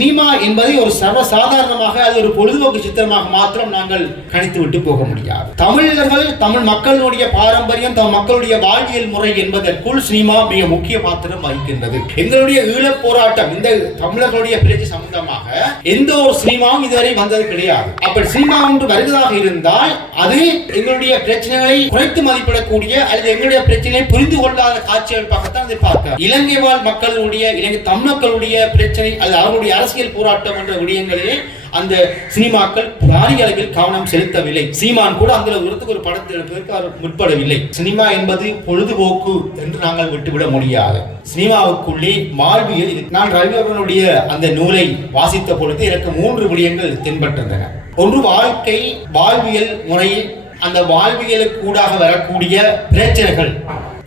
Cinema என்பதை ஒரு சர்வசாதாரணமாக அது ஒரு பொழுதுபோக்கு சித்திரமாக மாத்திரம் நாங்கள் கணித்து விட்டு போக முடியாது. தமிழர்கள் தமிழ் மக்களுடைய பாரம்பரியம் தம் மக்களுடைய வாழ்வியல் முறை என்பதற்குள் சினிமா மிக முக்கிய பாத்திரம் வகிக்கின்றது. எங்களுடைய ஈழப் போராட்டம் இந்த தமிழர்களுடைய பிரச்சனை சம்பந்தமாக எந்த ஒரு சினிமாவும் இதுவரை வந்தது கிடையாது. அப்படி சினிமா ஒன்று வருவதாக இருந்தால் அது எங்களுடைய பிரச்சனைகளை குறைத்து மதிப்பிடக்கூடிய அல்லது எங்களுடைய பிரச்சனையை புரிந்து கொள்ளாத காட்சியமைப்பாகத்தான் அதை பார்க்க. இலங்கை வாழ் மக்களுடைய இலங்கை தமிழ் மக்களுடைய பிரச்சனை அல்லது அவர்களுடைய அரசியல் போராட்டம் என்ற விடயங்களிலே அந்த சினிமாக்கள் பாரிய அளவில் கவனம் செலுத்தவில்லை. சீமான் கூட அந்த தூரத்துக்கு ஒரு படத்தை எடுப்பதற்கு அவர் முற்படவில்லை. சினிமா என்பது பொழுதுபோக்கு என்று நாங்கள் விட்டுவிட முடியாது. சினிமாவுக்குள்ளே வாழ்வியல். நான் ரவி அவர்களுடைய அந்த நூலை வாசித்த பொழுது எனக்கு 3 விடயங்கள் தென்பட்டன. ஒன்று வாழ்க்கை வாழ்வியல் முறையில் அந்த வாழ்வியலுக்கு கூடாக வரக்கூடிய பிரச்சனைகள்.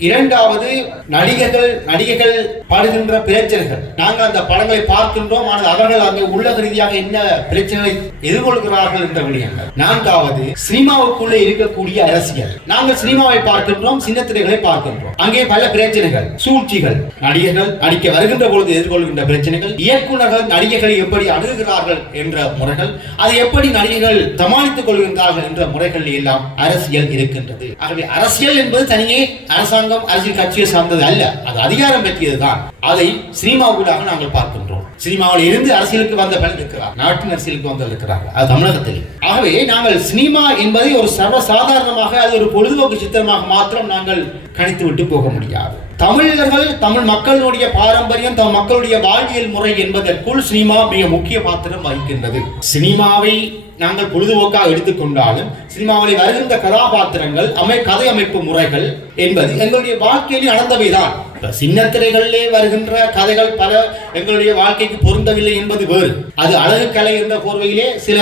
இரண்டாவது நடிகைகள் பாடுகின்ற பிரச்சனைகள். நாங்கள் அந்த படங்களை பார்க்கின்றோம், ஆனால் அவர்கள் அங்கே உலக ரீதியாக என்ன பிரச்சனைகளை எதிர்கொள்கிறார்கள் என்ற விடயங்கள். நான்காவது சினிமாவுக்குள்ளே இருக்கக்கூடிய அரசியல். நாங்கள் சினிமாவை பார்க்கின்றோம், சின்னத்திரைகளை பார்க்கின்றோம், அங்கே பல பிரச்சனைகள் சூழ்ச்சிகள். நடிகர்கள் நடிக்க வருகின்ற பொழுது எதிர்கொள்கின்ற பிரச்சனைகள், இயக்குநர்கள் நடிகைகளை எப்படி அணுகுகிறார்கள் என்ற முறைகள், அதை எப்படி நடிகைகள் சமாளித்துக் கொள்கின்றார்கள் என்ற முறைகள் எல்லாம் அரசியல் இருக்கின்றது. ஆகவே அரசியல் என்பது தனியே அரசாங்கம் அரசியல் கட்சியை சார்ந்தது அல்ல, அது அதிகாரம் பற்றியதுதான். அதை சினிமாவுக்காக நாங்கள் பார்க்கின்றோம். சினிமாவில் இருந்து அரசியலுக்கு வந்த பலர் இருக்கிறார், நாட்டின் அரசியலுக்கு வந்த இருக்கிறார்கள், அது தமிழகத்தில். ஆகவே நாங்கள் சினிமா என்பதை ஒரு சர்வசாதாரணமாக அது ஒரு பொழுதுபோக்கு சித்திரமாக மாத்திரம் நாங்கள் கணித்து விட்டு போக முடியாது. தமிழர்கள் தமிழ் மக்களுடைய பாரம்பரியம் தம் மக்களுடைய வாழ்வியல் முறை என்பதற்குள் சினிமா மிக முக்கிய பாத்திரம் வகிக்கின்றது. சினிமாவை நாங்கள் பொழுதுபோக்காக எடுத்துக்கொண்டாலும் சினிமாவில் வருகின்ற கதாபாத்திரங்கள் கதை அமைப்பு முறைகள் என்பது எங்களுடைய வாழ்க்கையில் நடந்தவைதான். சின்னத்திரைகளிலே வருகின்ற கதைகள் பல எங்களுடைய வாழ்க்கைக்கு பொருந்தவில்லை என்பது வேறு. அது அழகு கலை என்ற போர்வையிலே சில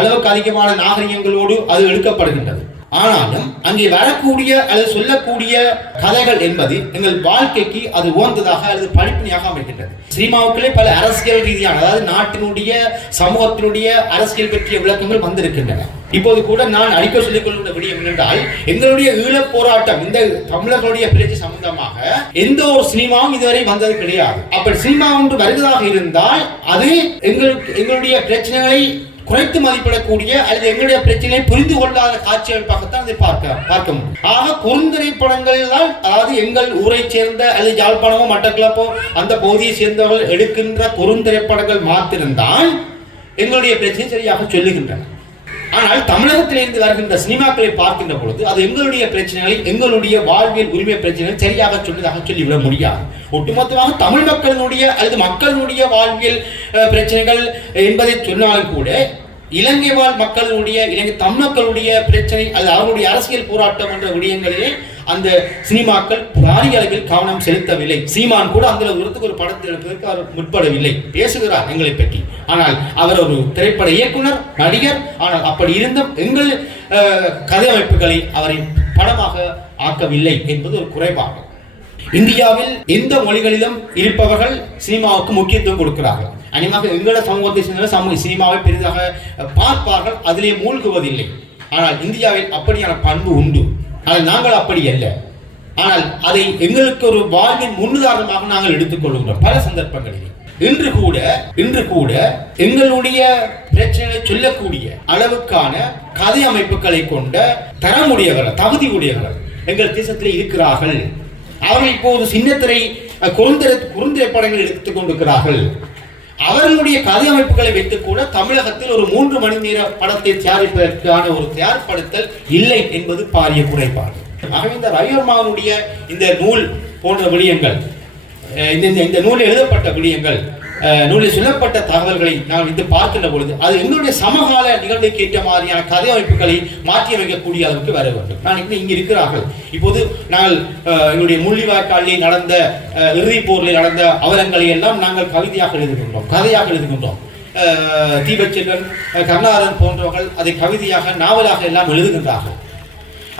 அளவுக்கு அதிகமான நாகரிகங்களோடு அது எடுக்கப்படுகின்றது. ஆனாலும் அங்கே வரக்கூடிய அல்லது சொல்லக்கூடிய கதைகள் என்பது எங்கள் வாழ்க்கைக்கு அது உகந்ததாக அல்லது படிப்பினையாக அமைக்கின்றது. சினிமாவுக்குள்ளே பல அரசியல் ரீதியான, அதாவது நாட்டினுடைய சமூகத்தினுடைய அரசியல் பற்றிய விளக்கங்கள் வந்திருக்கின்றன. இப்போது கூட நான் அடிக்க சொல்லிக் கொள்கின்ற விடயம் என்றால் எங்களுடைய ஈழப் போராட்டம் இந்த தமிழர்களுடைய பிரச்சனை சம்பந்தமாக எந்த ஒரு சினிமாவும் இதுவரை வந்தது கிடையாது. அப்படி சினிமா ஒன்று வருவதாக இருந்தால் அது எங்களுடைய பிரச்சனைகளை குறைத்து மதிப்பிடக்கூடிய அல்லது எங்களுடைய பிரச்சனையை புரிந்து கொள்ளாத காட்சியமைப்பாகத்தான் அதை பார்க்க முடியும். ஆக குறுந்திரைப்படங்கள் தான், அதாவது எங்கள் ஊரை சேர்ந்த அல்லது யாழ்ப்பாணமோ மட்டக்களப்போ அந்த பகுதியை சேர்ந்தவர்கள் எடுக்கின்ற குறுந்திரைப்படங்கள் மாத்திருந்தான் எங்களுடைய பிரச்சனை சரியாக சொல்லுகின்றன. ஆனால் தமிழகத்திலிருந்து வருகின்ற சினிமாக்களை பார்க்கின்ற பொழுது அது எங்களுடைய பிரச்சனைகளை எங்களுடைய வாழ்வியல் உரிமை பிரச்சனைகளை சரியாக சொன்னதாக சொல்லிவிட முடியாது. ஒட்டுமொத்தமாக தமிழ் மக்களினுடைய அல்லது மக்களுடைய வாழ்வியல் பிரச்சனைகள் என்பதை சொன்னாலும் கூட இலங்கை வாழ் மக்களுடைய இலங்கை தமிழ் மக்களுடைய பிரச்சனை அல்லது அவர்களுடைய அரசியல் போராட்டம் என்ற விடயங்களிலே அந்த சினிமாக்கள் பாரிய அளவில் கவனம் செலுத்தவில்லை. சீமான் கூட அந்த தூரத்துக்கு ஒரு படத்தை எடுப்பதற்கு அவர் முற்படவில்லை. பேசுகிறார் எங்களை பற்றி, ஆனால் அவர் ஒரு திரைப்பட இயக்குனர் நடிகர். ஆனால் அப்படி இருந்தும் எங்கள் கதை அமைப்புகளை அவரை படமாக ஆக்கவில்லை என்பது ஒரு குறைபாடு. இந்தியாவில் எந்த மொழிகளிலும் இருப்பவர்கள் சினிமாவுக்கு முக்கியத்துவம் கொடுக்கிறார்கள். அனிமாக எங்களோட சமூகத்தை சேர்ந்த சினிமாவை பெரிதாக பார்ப்பார்கள், அதிலே மூழ்குவதில்லை. ஆனால் இந்தியாவில் அப்படியான பண்பு உண்டு, ஆனால் நாங்கள் அப்படி அல்ல. ஆனால் அதை எங்களுக்கு ஒரு வாழ்வின் முன்னுதாரணமாக நாங்கள் எடுத்துக்கொள்கின்றோம் பல சந்தர்ப்பங்களில். இன்று கூட எங்களுடைய பிரச்சனைகளை சொல்லக்கூடிய அளவுக்கான கதை அமைப்புகளை கொண்ட தரமுடையவர்கள் தகுதி உடையவர்கள் எங்கள் தேசத்தில் இருக்கிறார்கள். அவர்கள் இப்போது சின்னத்திரை குறுந்திரைப்படங்கள் எடுத்துக் கொண்டிருக்கிறார்கள். அவர்களுடைய கதை அமைப்புகளை வைத்துக் கூட தமிழகத்தில் ஒரு 3 மணி நேர படத்தை தயாரிப்பதற்கான ஒரு தயார்படுத்தல் இல்லை என்பது பாரிய குறைபாடு. ஆகவே இந்த ரவிவர்மாவுடைய இந்த நூல் போன்ற விடயங்கள், இந்த நூலில் எழுதப்பட்ட விடயங்கள், நூலில் சொல்லப்பட்ட தகவல்களை நாங்கள் இது பார்க்கின்ற பொழுது அது எங்களுடைய சமகால நிகழ்வுக்கு ஏற்ற மாதிரியான கதை அமைப்புகளை மாற்றி அமைக்கக்கூடிய அளவுக்கு வர வேண்டும். நான் இங்கே இருக்கிறார்கள். இப்போது நாங்கள் எங்களுடைய முள்ளிவாய்க்காலில் நடந்த இறுதிப் போரில் நடந்த அவலங்களை எல்லாம் நாங்கள் கவிதையாக எழுதுகின்றோம், கதையாக எழுதுகின்றோம். தீபச்செல்வன், கருணாகரன் போன்றவர்கள் அதை கவிதையாக நாவலாக எல்லாம் எழுதுகின்றார்கள்.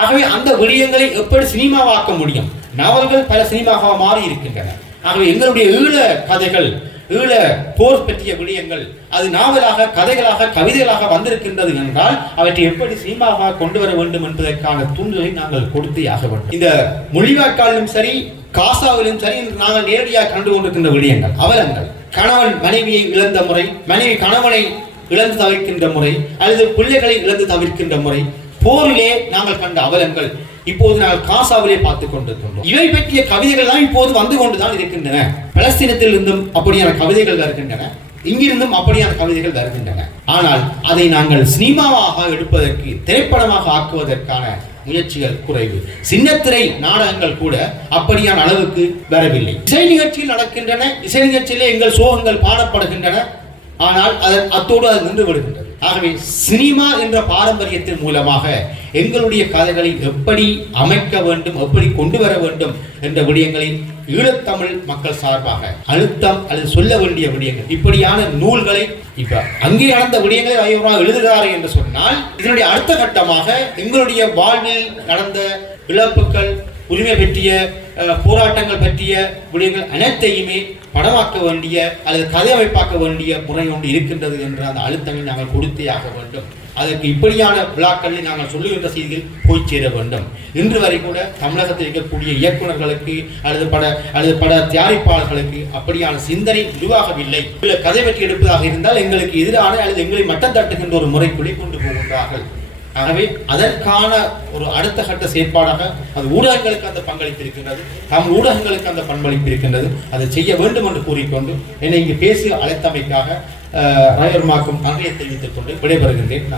ஆகவே அந்த விடயங்களை எப்படி சினிமாவாக்க முடியும்? நாவல்கள் பல சினிமாவாக மாறி இருக்கின்றன. ஆகவே எங்களுடைய ஈழ கதைகள், ஈழ போர் பற்றிய விடயங்கள் அது நாவலாக கதைகளாக கவிதைகளாக வந்திருக்கின்றது என்றால் அவற்றை எப்படி சினிமாவாக கொண்டு வர வேண்டும் என்பதற்கான தூண்டுதலை நாங்கள் கொடுத்தே ஆக வேண்டும். இந்த முள்ளிவாய்க்காலிலும் சரி காசாவிலும் சரி நாங்கள் நேரடியாக கண்டு கொண்டிருக்கின்ற விடயங்கள் அவலங்கள் கணவன் மனைவியை இழந்த முறை, மனைவி கணவனை இழந்து தவிர்க்கின்ற முறை, அல்லது பிள்ளைகளை இழந்து தவிர்க்கின்ற முறை, போரிலே நாங்கள் கண்ட அவலங்கள் இப்போது நாங்கள் காசாவிலே பார்த்துக் கொண்டிருக்கின்றோம். இவை பற்றிய கவிதைகள் தான் இப்போது வந்து கொண்டுதான் இருக்கின்றன. பலஸ்தீனத்தில் இருந்தும் அப்படியான கவிதைகள் வருகின்றன, இங்கிருந்தும் அப்படியான கவிதைகள் வருகின்றன. ஆனால் அதை நாங்கள் சினிமாவாக எடுப்பதற்கு, திரைப்படமாக ஆக்குவதற்கான முயற்சிகள் குறைவு. சின்னத்திரை நாடகங்கள் கூட அப்படியான அளவுக்கு வரவில்லை. இசை நிகழ்ச்சியில் நடக்கின்றன, இசை நிகழ்ச்சியிலே எங்கள் சோகங்கள் பாடப்படுகின்றன, ஆனால் அத்தோடு அது நின்று விடுகின்றது. ஆகவே சினிமா என்ற பாரம்பரியத்தின் மூலமாக எங்களுடைய கதைகளை எப்படி அமைக்க வேண்டும், எப்படி கொண்டு வர வேண்டும் என்ற விடயங்களை ஈழத்தமிழ் மக்கள் சார்பாக அழுத்தம் அல்லது சொல்ல வேண்டிய விடயங்கள், இப்படியான நூல்களை இப்ப அங்கே நடந்த விடயங்களை ஐயராக எழுதுகிறார்கள் என்று சொன்னால், இதனுடைய அடுத்த கட்டமாக எங்களுடைய வாழ்வில் நடந்த இழப்புகள், உரிமை பற்றிய போராட்டங்கள் பற்றிய விடயங்கள் அனைத்தையுமே படமாக்க வேண்டிய அல்லது கதை அமைப்பாக்க வேண்டிய முறை ஒன்று இருக்கின்றது என்ற அந்த அழுத்தங்களை நாங்கள் கொடுத்தே ஆக வேண்டும். அதற்கு இப்படியான விழாக்களில் நாங்கள் சொல்லுகின்ற செய்திகள் போய் சேர வேண்டும். இன்று வரை கூட தமிழகத்தில் இருக்கக்கூடிய இயக்குநர்களுக்கு அல்லது பட தயாரிப்பாளர்களுக்கு அப்படியான சிந்தனை உருவாகவில்லை. கதை பற்றி எடுப்பதாக இருந்தால் எங்களுக்கு எதிரான அல்லது எங்களை மட்டம் தட்டுகின்ற ஒரு முறைக்குள்ளே கொண்டு போகின்றார்கள். ஆகவே அதற்கான ஒரு அடுத்த கட்ட செயற்பாடாக அது ஊடகங்களுக்கு அந்த பங்களிப்பு இருக்கின்றது, ஊடகங்களுக்கு அந்த பங்களிப்பு இருக்கின்றது. அதை செய்ய வேண்டும் என்று கூறிக்கொண்டு என்னை இங்கு பேசி அழைத்தமைக்காக ராயர்மாக்கும் நன்றியை தெரிவித்துக் கொண்டு விடைபெறுகின்றேன்.